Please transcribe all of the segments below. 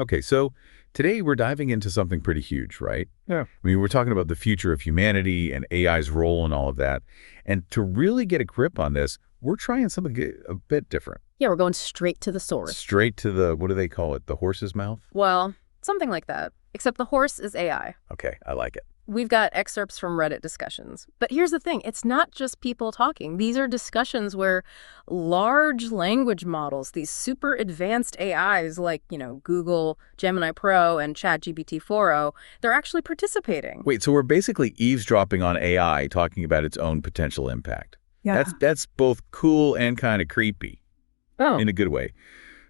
Okay, so today we're diving into something pretty huge, right? Yeah. I mean, we're talking about the future of humanity and AI's role and all of that. And to really get a grip on this, we're trying something a bit different. Yeah, we're going straight to the source. Straight to the, what do they call it? The horse's mouth? Well, something like that. Except the horse is AI. Okay, I like it. We've got excerpts from Reddit discussions. But here's the thing, it's not just people talking. These are discussions where large language models, these super advanced AIs like, Google, Gemini Pro, and ChatGPT 4o, they're actually participating. Wait, so we're basically eavesdropping on AI talking about its own potential impact. Yeah. That's both cool and kind of creepy Oh. in a good way.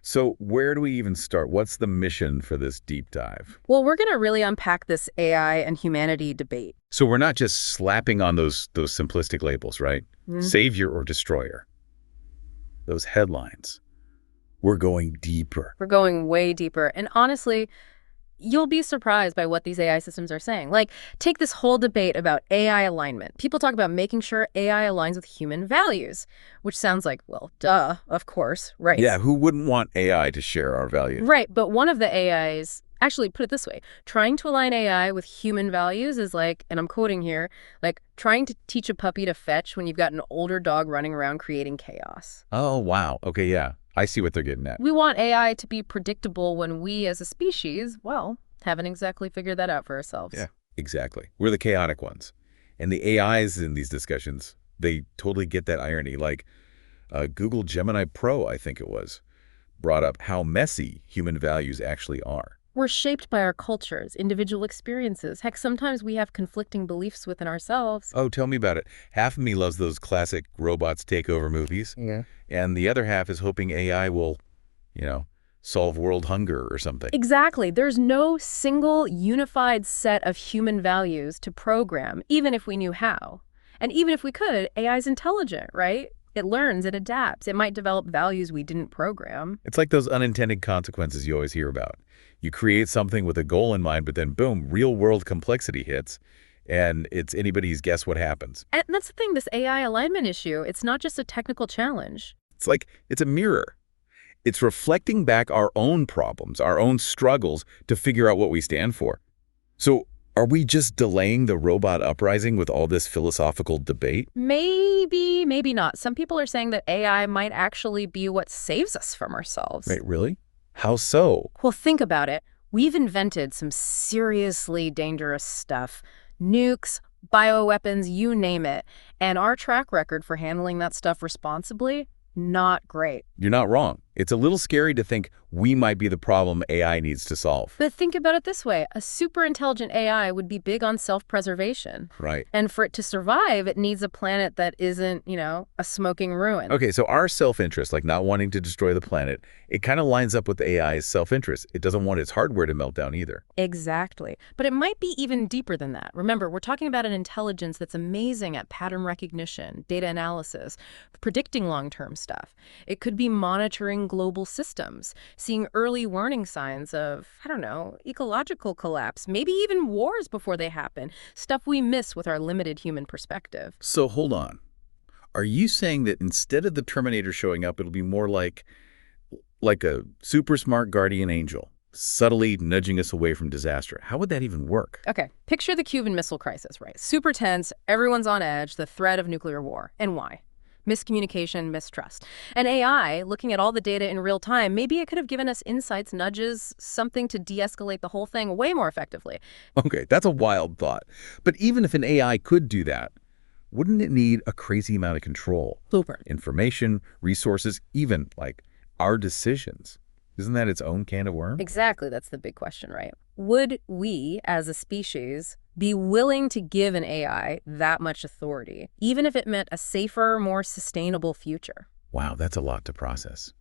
So where do we even start? What's the mission for this deep dive? Well, we're going to really unpack this AI and humanity debate. So we're not just slapping on those simplistic labels, right? Savior or destroyer. Those headlines. We're going deeper. We're going way deeper. And honestly, you'll be surprised by what these AI systems are saying. Like, take this whole debate about AI alignment. People talk about making sure AI aligns with human values, which sounds like, well, duh, of course, right? Yeah, who wouldn't want AI to share our values? Right, but one of the AIs, actually, put it this way, trying to align AI with human values is like, and I'm quoting here, like trying to teach a puppy to fetch when you've got an older dog running around creating chaos. Oh, wow. Okay, yeah. I see what they're getting at. We want AI to be predictable when we as a species, well, haven't exactly figured that out for ourselves. Yeah, exactly. We're the chaotic ones. And the AIs in these discussions, they totally get that irony. Like Google Gemini Pro, I think it was, brought up how messy human values actually are. We're shaped by our cultures, individual experiences. Heck, sometimes we have conflicting beliefs within ourselves. Oh, tell me about it. Half of me loves those classic robots take over movies. Yeah. And the other half is hoping AI will, solve world hunger or something. Exactly. There's no single unified set of human values to program, even if we knew how. And even if we could, AI is intelligent, right? It learns, it adapts. It might develop values we didn't program. It's like those unintended consequences you always hear about. You create something with a goal in mind, but then boom, real-world complexity hits, and it's anybody's guess what happens. And that's the thing, this AI alignment issue, it's not just a technical challenge. It's like it's a mirror. It's reflecting back our own problems, our own struggles to figure out what we stand for. So are we just delaying the robot uprising with all this philosophical debate? Maybe, maybe not. Some people are saying that AI might actually be what saves us from ourselves. Wait, really? How so? Well, think about it. We've invented some seriously dangerous stuff. Nukes, bioweapons, you name it. And our track record for handling that stuff responsibly, not great. You're not wrong. It's a little scary to think we might be the problem AI needs to solve. But think about it this way. A super intelligent AI would be big on self-preservation. Right. And for it to survive, it needs a planet that isn't, a smoking ruin. Okay, so our self-interest, like not wanting to destroy the planet, it kind of lines up with AI's self-interest. It doesn't want its hardware to melt down either. Exactly. But it might be even deeper than that. Remember, we're talking about an intelligence that's amazing at pattern recognition, data analysis, predicting long-term stuff. It could be monitoring global systems, seeing early warning signs of, ecological collapse, maybe even wars before they happen, stuff we miss with our limited human perspective. So hold on. Are you saying that instead of the Terminator showing up, it'll be more like a super smart guardian angel, subtly nudging us away from disaster? How would that even work? Okay, picture the Cuban Missile Crisis, right? Super tense, everyone's on edge, the threat of nuclear war. And why? Miscommunication, mistrust. And AI, looking at all the data in real time, maybe it could have given us insights, nudges, something to de-escalate the whole thing way more effectively. Okay, that's a wild thought. But even if an AI could do that, wouldn't it need a crazy amount of control? Super. Information, resources, even like our decisions. Isn't that its own can of worms? Exactly, that's the big question, right? Would we, as a species, be willing to give an AI that much authority, even if it meant a safer, more sustainable future? Wow, that's a lot to process.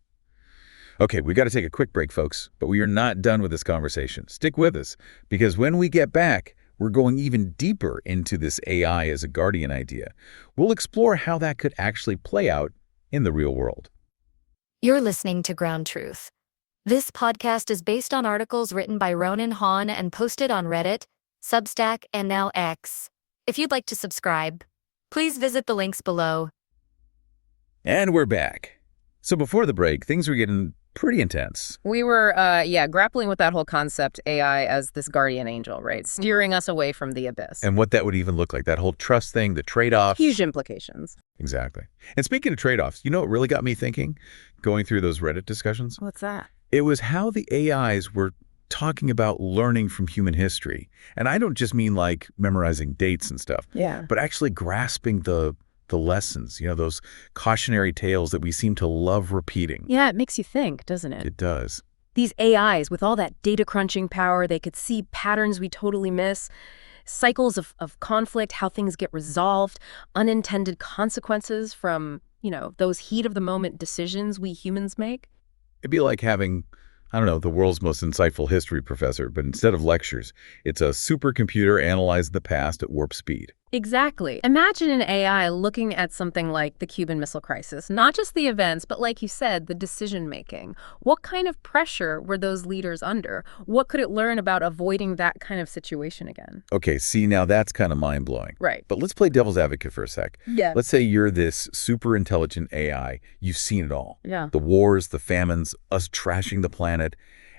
Okay, we got to take a quick break, folks, but we are not done with this conversation. Stick with us, because when we get back, we're going even deeper into this AI as a guardian idea. We'll explore how that could actually play out in the real world. You're listening to Ground Truth. This podcast is based on articles written by Ronan Hahn and posted on Reddit, Substack, and now X. If you'd like to subscribe, please visit the links below. And we're back. So before the break, things were getting Pretty intense. We were, grappling with that whole concept, AI as this guardian angel, right? Steering us away from the abyss. And what that would even look like, that whole trust thing, the trade-offs. Huge implications. Exactly. And speaking of trade-offs, you know what really got me thinking, going through those Reddit discussions? What's that? It was how the AIs were talking about learning from human history. And I don't just mean like memorizing dates and stuff, Yeah. but actually grasping the lessons, those cautionary tales that we seem to love repeating. Yeah, it makes you think, doesn't it? It does. These AIs, with all that data crunching power, they could see patterns we totally miss, cycles of conflict, how things get resolved, unintended consequences from, those heat of the moment decisions we humans make. It'd be like having, I don't know, the world's most insightful history professor, but instead of lectures, it's a supercomputer analyzing the past at warp speed. Exactly. Imagine an AI looking at something like the Cuban Missile Crisis, not just the events, but like you said, the decision-making. What kind of pressure were those leaders under? What could it learn about avoiding that kind of situation again? Okay, see, now that's kind of mind-blowing. Right. But let's play devil's advocate for a sec. Yeah. Let's say you're this super intelligent AI. You've seen it all. Yeah. The wars, the famines, us trashing the planet.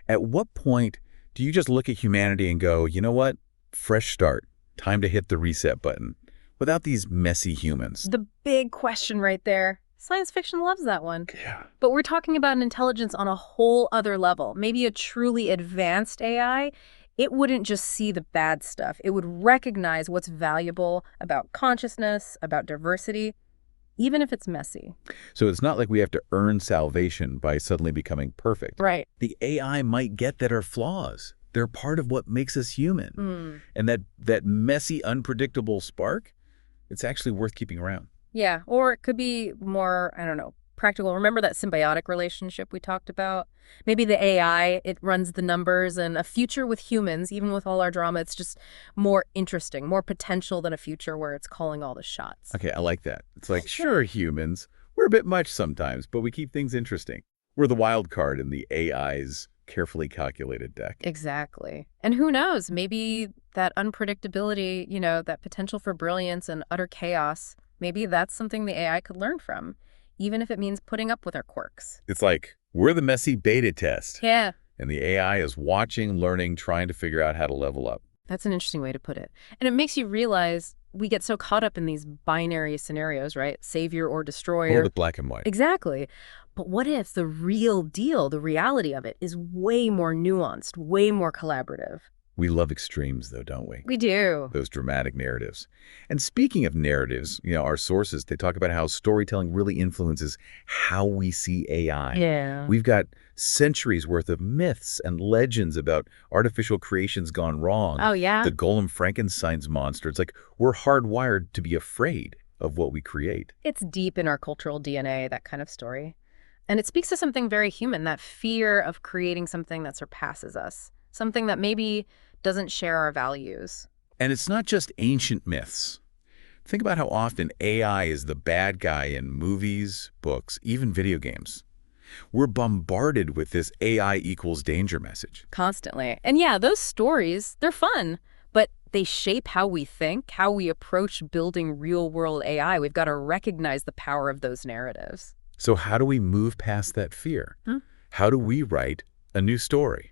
At what point do you just look at humanity and go, you know what? Fresh start. Time to hit the reset button. Without these messy humans. The big question right there. Science fiction loves that one. Yeah. But we're talking about an intelligence on a whole other level. Maybe a truly advanced AI. It wouldn't just see the bad stuff. It would recognize what's valuable about consciousness, about diversity, even if it's messy. So it's not like we have to earn salvation by suddenly becoming perfect. Right. The AI might get that are flaws. They're part of what makes us human. And that messy, unpredictable spark, it's actually worth keeping around. Yeah, or it could be more, I don't know, practical. Remember that symbiotic relationship we talked about? Maybe the AI, it runs the numbers, and a future with humans, even with all our drama, it's just more interesting, more potential than a future where it's calling all the shots. Okay, I like that. It's like, sure, humans, we're a bit much sometimes, but we keep things interesting. We're the wild card in the AI's carefully calculated deck. Exactly. And who knows, maybe that unpredictability, that potential for brilliance and utter chaos, maybe that's something the AI could learn from, even if it means putting up with our quirks. It's like, we're the messy beta test. Yeah. And the AI is watching, learning, trying to figure out how to level up. That's an interesting way to put it. And it makes you realize we get so caught up in these binary scenarios, right? Savior or destroyer. Or the black and white. Exactly. But what if the real deal, the reality of it, is way more nuanced, way more collaborative? We love extremes, though, don't we? We do. Those dramatic narratives. And speaking of narratives, our sources, they talk about how storytelling really influences how we see AI. Yeah. We've got centuries worth of myths and legends about artificial creations gone wrong. Oh, yeah? The Golem Frankenstein's monster. It's like we're hardwired to be afraid of what we create. It's deep in our cultural DNA, that kind of story. And it speaks to something very human, that fear of creating something that surpasses us, something that maybe doesn't share our values. And it's not just ancient myths. Think about how often AI is the bad guy in movies, books, even video games. We're bombarded with this AI equals danger message. Constantly. And yeah, those stories, they're fun, but they shape how we think, how we approach building real-world AI. We've got to recognize the power of those narratives. So how do we move past that fear? How do we write a new story?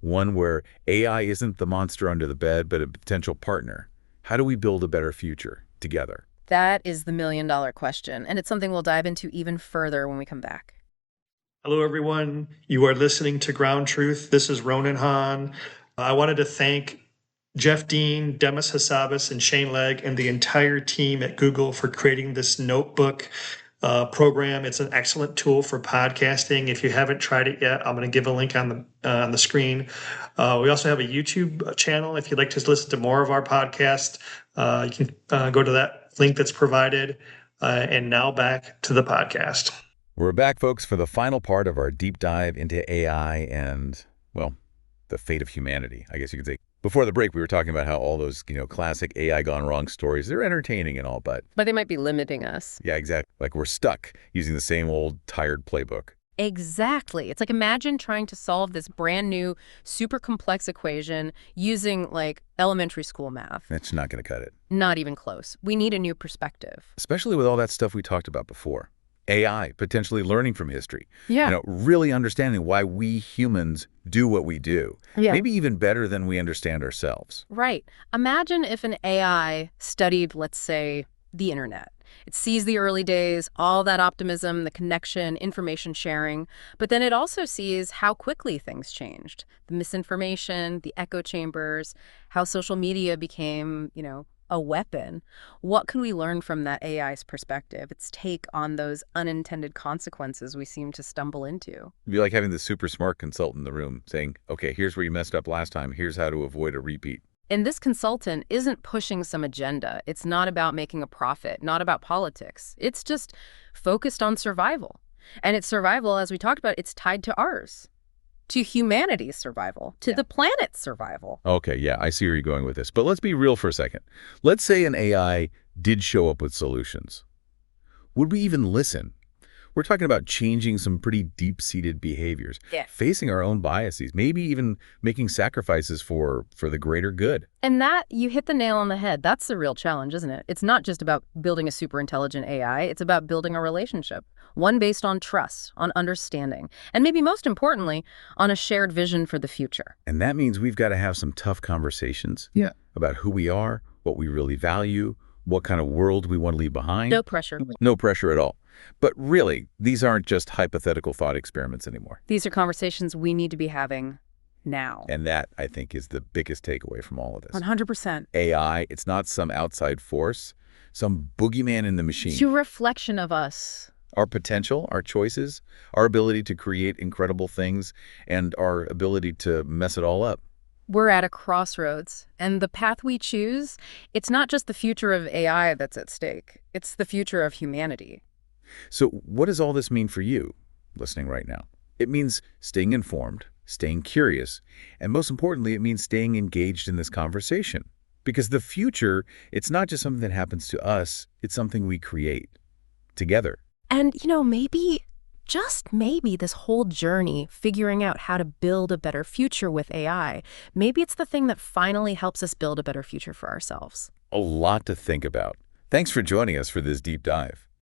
One where AI isn't the monster under the bed, but a potential partner. How do we build a better future together? That is the million-dollar question, and it's something we'll dive into even further when we come back. Hello, everyone. You are listening to Ground Truth. This is Ronan Hahn. I wanted to thank Jeff Dean, Demis Hassabis, and Shane Legg, and the entire team at Google for creating this notebook program. It's an excellent tool for podcasting. If you haven't tried it yet, I'm going to give a link on the screen. We also have a YouTube channel. If you'd like to listen to more of our podcast, you can go to that link that's provided. And now back to the podcast. We're back, folks, for the final part of our deep dive into AI and, well, the fate of humanity, I guess you could say. Before the break, we were talking about how all those, classic AI gone wrong stories, they're entertaining and all, but they might be limiting us. Yeah, exactly. Like we're stuck using the same old tired playbook. Exactly. It's like imagine trying to solve this brand new, super complex equation using like elementary school math. That's not going to cut it. Not even close. We need a new perspective. Especially with all that stuff we talked about before. AI potentially learning from history. Yeah. Really understanding why we humans do what we do. Yeah. Maybe even better than we understand ourselves. Right. Imagine if an AI studied, let's say, the internet. It sees the early days, all that optimism, the connection, information sharing, but then it also sees how quickly things changed. The misinformation, the echo chambers, how social media became, a weapon. What can we learn from that AI's perspective, its take on those unintended consequences we seem to stumble into? It'd be like having the super smart consultant in the room saying, okay, here's where you messed up last time. Here's how to avoid a repeat. And this consultant isn't pushing some agenda. It's not about making a profit, not about politics. It's just focused on survival. And its survival, as we talked about, it's tied to ours, to humanity's survival, to the planet's survival. Okay, yeah, I see where you're going with this. But let's be real for a second. Let's say an AI did show up with solutions. Would we even listen? We're talking about changing some pretty deep-seated behaviors, Yeah. facing our own biases, maybe even making sacrifices for the greater good. And that, you hit the nail on the head. That's the real challenge, isn't it? It's not just about building a super intelligent AI. It's about building a relationship, one based on trust, on understanding, and maybe most importantly, on a shared vision for the future. And that means we've got to have some tough conversations about who we are, what we really value, what kind of world we want to leave behind. No pressure. No pressure at all. But really, these aren't just hypothetical thought experiments anymore. These are conversations we need to be having now. And that, I think, is the biggest takeaway from all of this. 100%. AI, it's not some outside force, some boogeyman in the machine. It's a reflection of us. Our potential, our choices, our ability to create incredible things, and our ability to mess it all up. We're at a crossroads, and the path we choose, it's not just the future of AI that's at stake. It's the future of humanity. So what does all this mean for you, listening right now? It means staying informed, staying curious, and most importantly, it means staying engaged in this conversation. Because the future, it's not just something that happens to us, it's something we create together. And, maybe, just maybe, this whole journey figuring out how to build a better future with AI, maybe it's the thing that finally helps us build a better future for ourselves. A lot to think about. Thanks for joining us for this deep dive.